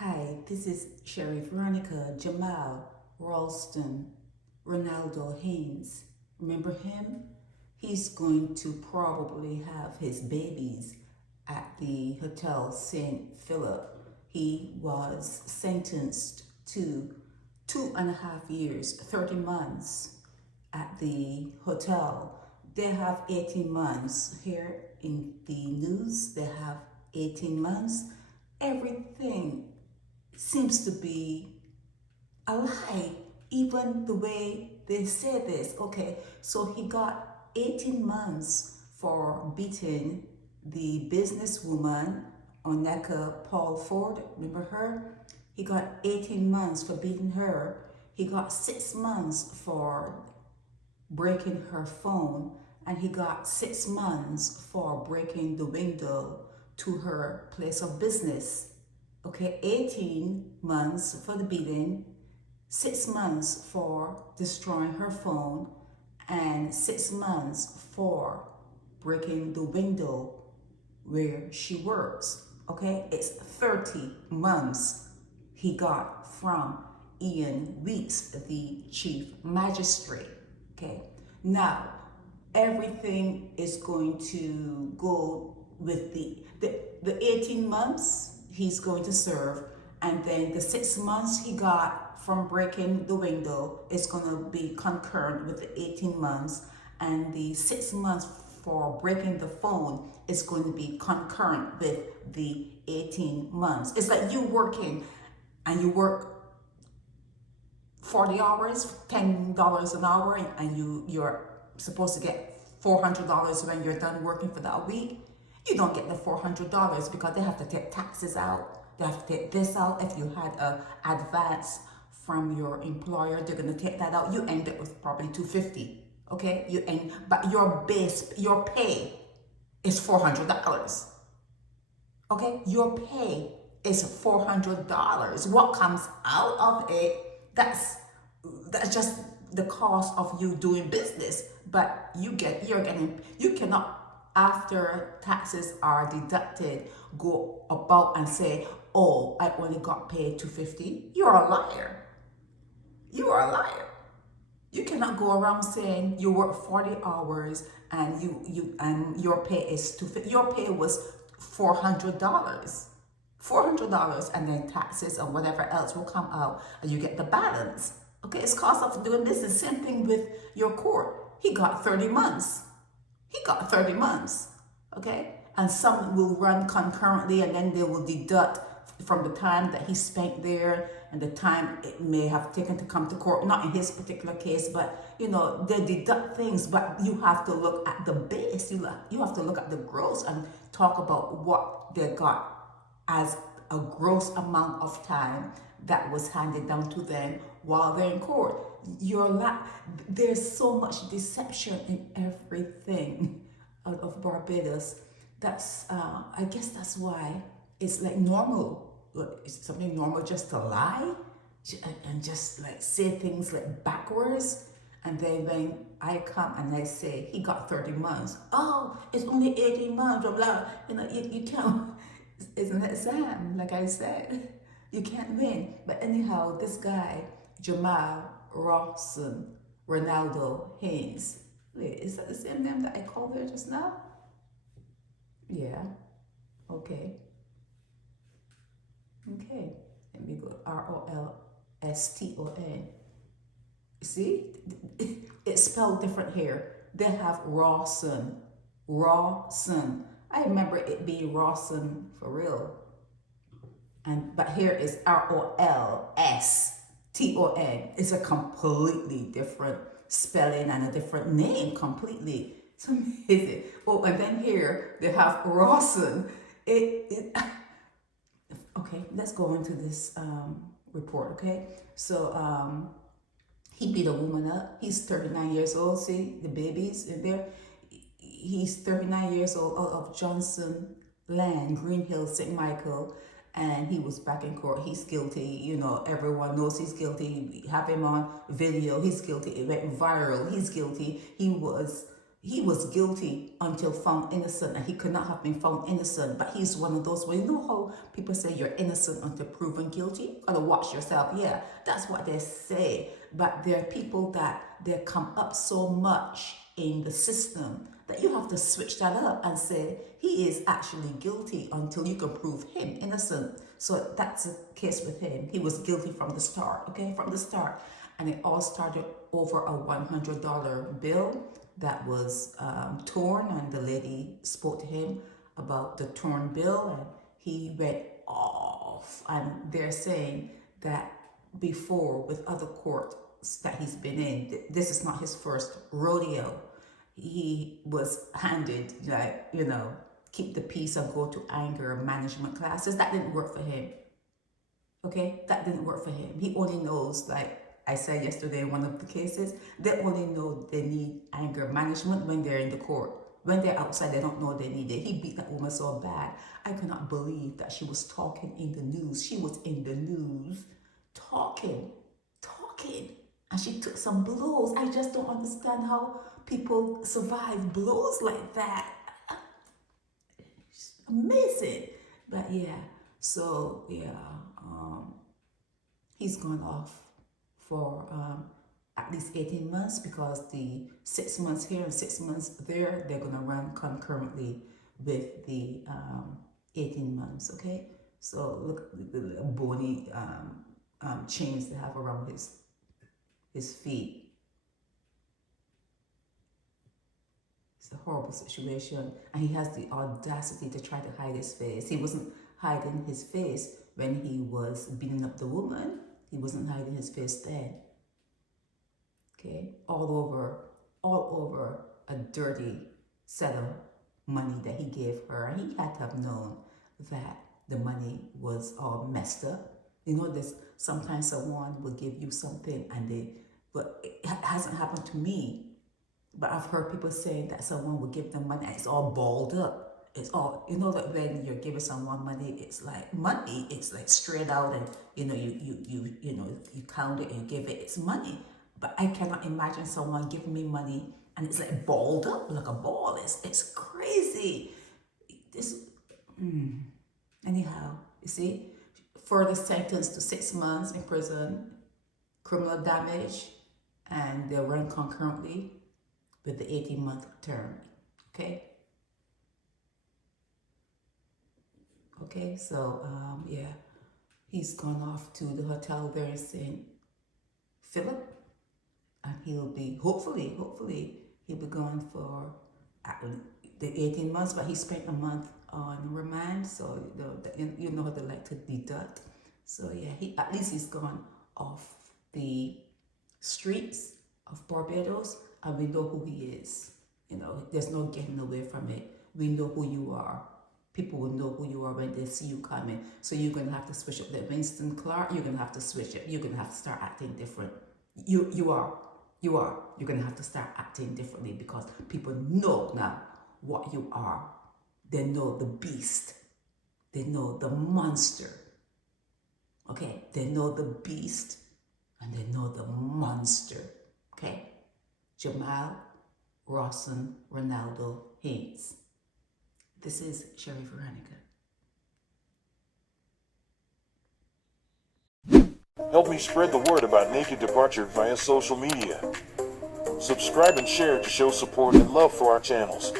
Hi, this is Sheriff Oniecka, Jamal, Rawson, Renaldo, Haynes. Remember him? He's going to probably have his babies at the Hotel St. Philip. He was sentenced to 2.5 years, 30 months at the hotel. They have 18 months here in the news. They have 18 months. Everything seems to be a lie, even the way they say this. Okay, so he got 18 months for beating the businesswoman, Oniecka Paul-Forde, remember her? He got 18 months for beating her. He got 6 months for breaking her phone, and he got 6 months for breaking the window to her place of business. Okay, 18 months for the beating, 6 months for destroying her phone, and 6 months for breaking the window where she works. Okay, it's 30 months he got from Ian Weeks, the chief magistrate. Okay, now everything is going to go with the 18 months he's going to serve, and then the 6 months he got from breaking the window is going to be concurrent with the 18 months, and the 6 months for breaking the phone is going to be concurrent with the 18 months. It's like you working and you work 40 hours, $10 an hour, and you're supposed to get $400 when you're done working for that week. You don't get the $400 because they have to take taxes out. They have to take this out. If you had an advance from your employer, they're going to take that out. You end up with probably $250. Okay, but your pay is $400. Okay, your pay is $400. What comes out of it, that's just the cost of you doing business. But you cannot, after taxes are deducted, go about and say, oh, I only got paid $250. You're a liar. You are a liar. You cannot go around saying you work 40 hours and your pay is $250. Your pay was $400. $400, and then taxes and whatever else will come out, and you get the balance. Okay, it's cost of doing business. Same thing with your court. He got 30 months. He got 30 months. Okay, and some will run concurrently, and then they will deduct from the time that he spent there and the time it may have taken to come to court. Not in his particular case, but they deduct things. But you have to look at the base. You have to look at the gross and talk about what they got as a gross amount of time that was handed down to them while they're in court. There's so much deception in everything out of Barbados. That's I guess that's why it's like normal. Look, it's something normal just to lie and just like say things like backwards. And then when I come and I say he got 30 months, oh, it's only 18 months, blah blah. You can't. It's an exam, like I said. You can't win. But anyhow, this guy, Jamal, Rawson, Renaldo, Haynes. Wait, is that the same name that I called her just now? Yeah. Okay. Okay. Let me go. Rawston. See? It's spelled different here. They have Rawson. Rawson. I remember it being Rawson for real. But here is Rawston. It's a completely different spelling and a different name completely. It's amazing. Oh, and then here they have Rawson. Okay, let's go into this report, okay? So he beat a woman up. He's 39 years old. See the babies in there? He's 39 years old, out of Johnson Land, Green Hill, St. Michael, and he was back in court. He's guilty. Everyone knows he's guilty. We have him on video. He's guilty. It went viral. He's guilty. He was He was guilty until found innocent, and he could not have been found innocent. But he's one of those, well, you know how people say you're innocent until proven guilty? You gotta watch yourself. Yeah, that's what they say. But there are people that they come up so much in the system that you have to switch that up and say he is actually guilty until you can prove him innocent. So that's the case with him. He was guilty from the start, okay, from the start. And it all started over a $100 bill that was torn, and the lady spoke to him about the torn bill, and he went off. And they're saying that before, with other courts that he's been in, this is not his first rodeo. He was handed, like, you know, keep the peace and go to anger management classes. That didn't work for him. Okay, that didn't work for him. He only knows, like I said yesterday in one of the cases, they only know they need anger management when they're in the court. When they're outside, they don't know they need it. He beat that woman so bad. I could not believe that she was talking in the news. She was in the news talking. And she took some blows. I just don't understand how people survive blows like that. It's amazing. But yeah, so yeah, he's gone off for at least 18 months, because the 6 months here and 6 months there, they're going to run concurrently with the 18 months, okay? So look at the bony chains they have around his feet. It's a horrible situation, and he has the audacity to try to hide his face. He wasn't hiding his face when he was beating up the woman. He wasn't hiding his face then. Okay, all over a dirty set of money that he gave her. And he had to have known that the money was all messed up. You know, this sometimes someone will give you something but it hasn't happened to me. But I've heard people saying that someone will give them money and it's all balled up. It's all, you know, that when you're giving someone money, it's like money. It's like straight out, and you know, you count it and give it. It's money. But I cannot imagine someone giving me money and it's like balled up like a ball. It's crazy. Anyhow, you see, further sentenced to 6 months in prison, criminal damage, and they'll run concurrently with the 18-month term. Okay. Okay, so yeah, he's gone off to the hotel there in St. Philip, and he'll be hopefully he'll be gone for the 18 months, but he spent a month on remand, so you know how they like to deduct. So yeah, at least he's gone off the streets of Barbados, and we know who he is. You know, there's no getting away from it. We know who you are. People will know who you are when they see you coming. So you're going to have to switch up the Winston Clark. You're going to have to switch it. You're going to have to start acting different. You are. You're going to have to start acting differently, because people know now what you are. They know the beast. They know the monster. Okay? They know the beast and they know the monster. Okay? Jamal, Rawson, Renaldo, Haynes. This is Sherry Veronica. Help me spread the word about Naked Departure via social media. Subscribe and share to show support and love for our channels.